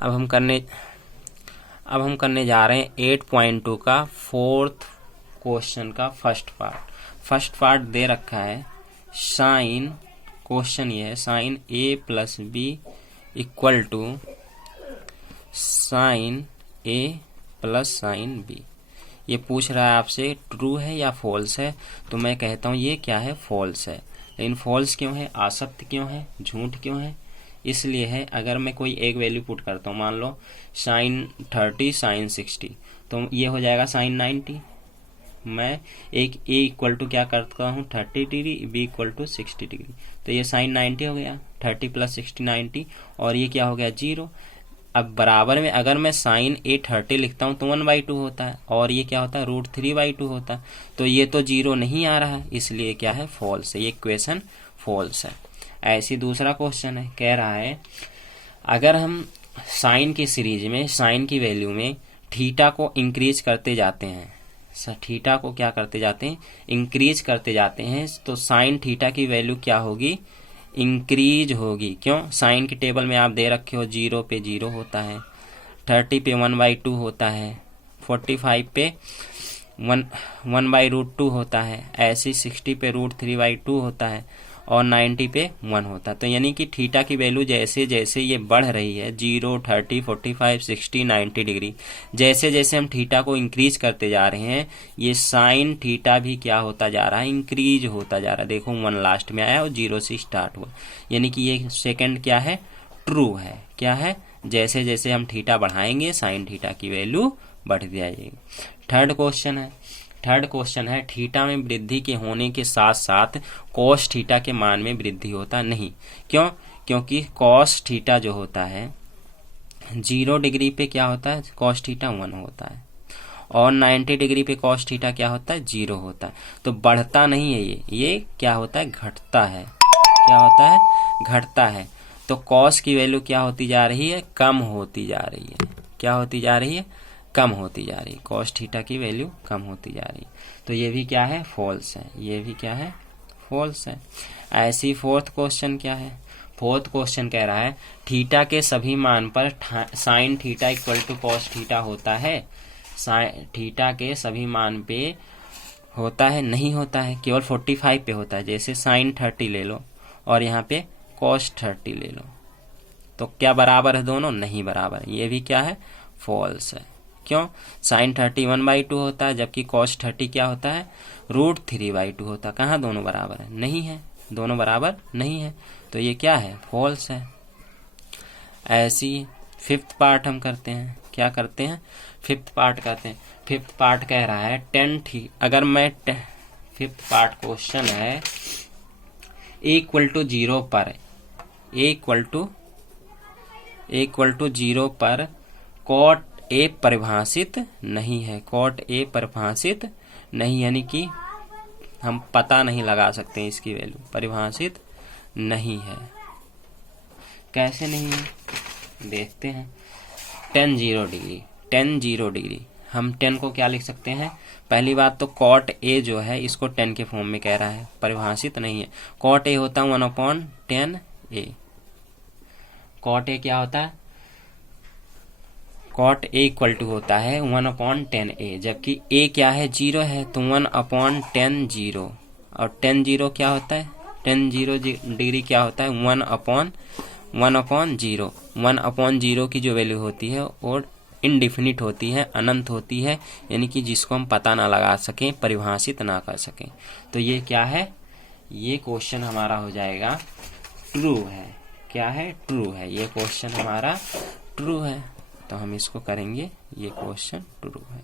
अब हम करने जा रहे हैं 8.2 का फोर्थ क्वेश्चन का फर्स्ट पार्ट दे रखा है साइन, क्वेश्चन ये है sine A plus B equal to sine A plus sine B. ये पूछ रहा है आपसे ट्रू है या फॉल्स है, तो मैं कहता हूँ ये क्या है, फॉल्स है। लेकिन फॉल्स क्यों है, असत्य क्यों है, झूठ क्यों है, इसलिए है अगर मैं कोई एक वैल्यू पुट करता हूँ, मान लो साइन 30 साइन 60, तो ये हो जाएगा साइन 90। मैं एक ए इक्वल टू क्या करता हूँ 30 degree, B equal to 60 degree, तो ये साइन 90 हो गया, 30 प्लस 60 90, और ये क्या हो गया 0। अब बराबर में अगर मैं साइन ए 30 लिखता हूँ तो 1/2 होता है, और ये क्या होता है √3/2 होता है, तो ये तो 0 नहीं आ रहा है, इसलिए क्या है फॉल्स है, ये क्वेश्चन फॉल्स है। ऐसी दूसरा क्वेश्चन है, कह रहा है अगर हम साइन की सीरीज में साइन की वैल्यू में थीटा को इंक्रीज करते जाते हैं, थीटा को क्या करते जाते हैं, इंक्रीज करते जाते हैं, तो साइन थीटा की वैल्यू क्या होगी, इंक्रीज होगी। क्यों, साइन की टेबल में आप दे रखे हो 0 पे 0 होता है, 30 पे 1/2 होता है, 45 पे 1/√2 होता है, ऐसे 60 पे √3/2 होता है, और 90 पे 1 होता है। तो यानी कि थीटा की वैल्यू जैसे जैसे ये बढ़ रही है 0, 30, 45, 60, 90 डिग्री, जैसे जैसे हम थीटा को इंक्रीज करते जा रहे हैं, ये साइन थीटा भी क्या होता जा रहा है, इंक्रीज होता जा रहा है। देखो 1 लास्ट में आया और 0 से स्टार्ट हुआ, यानी कि ये सेकंड क्या है, ट्रू है। क्या है, जैसे जैसे हम थीटा बढ़ाएंगे साइन थीटा की वैल्यू बढ़ती जाएगी। थर्ड क्वेश्चन है थीटा में वृद्धि के होने के साथ साथ कॉस थीटा के मान में वृद्धि होता नहीं। क्यों, क्योंकि कॉस थीटा जो होता है 0 डिग्री पे क्या होता है, कॉस थीटा 1 होता है, और 90 डिग्री पे कॉस थीटा क्या होता है, 0 होता है। तो बढ़ता नहीं है, ये क्या होता है, घटता है। क्या होता है, घटता है। तो कॉस की वैल्यू क्या होती जा रही है, कम होती जा रही है। क्या होती जा रही है, कम होती जा रही है, कॉस थीटा की वैल्यू कम होती जा रही है। तो ये भी क्या है, फॉल्स है, ये भी क्या है, फॉल्स है। ऐसी फोर्थ क्वेश्चन क्या है, फोर्थ क्वेश्चन कह रहा है थीटा के सभी मान पर sine theta equal to cos theta होता है। थीटा के सभी मान पे होता है, नहीं होता है, केवल 45 पे होता है। जैसे साइन 30 ले लो और यहाँ पे कॉस 30 ले लो, तो क्या बराबर है दोनों, नहीं बराबर। ये भी क्या है, फॉल्स है। क्यों, साइन 30 1/2 होता है, जबकि कॉस 30 क्या होता है, √3/2 होता है। कहाँ दोनों बराबर है, नहीं है, दोनों बराबर नहीं है, तो ये क्या है, फॉल्स है। ऐसी फिफ्थ पार्ट हम करते हैं, क्या करते हैं, फिफ्थ पार्ट करते हैं। फिफ्थ पार्ट कह रहा है अगर मैं फिफ्थ पार्ट क्वेश्चन है a = 0 पर a = 0 पर कॉट ए परिभाषित नहीं है, कॉट ए परिभाषित नहीं, यानी कि हम पता नहीं लगा सकते इसकी वैल्यू, परिभाषित नहीं है। कैसे नहीं है, देखते हैं। tan 0 डिग्री, हम tan को क्या लिख सकते हैं, पहली बात तो कॉट ए जो है इसको tan के फॉर्म में कह रहा है, परिभाषित नहीं है। कॉट ए होता है 1/tan a, कॉट ए क्या होता है, कॉट ए इक्वल टू होता है 1/tan a, जबकि a क्या है, 0 है, तो 1/tan 0, और tan 0 क्या होता है, tan 0 डिग्री क्या होता है, 1/0। 1/0 की जो वैल्यू होती है और इनडिफिनिट होती है, अनंत होती है, यानी कि जिसको हम पता ना लगा सकें, परिभाषित ना कर सकें। तो ये क्या है, ये क्वेश्चन हमारा हो जाएगा ट्रू है। क्या है, ट्रू है, ये क्वेश्चन हमारा ट्रू है, तो हम इसको करेंगे, ये क्वेश्चन ट्रू है।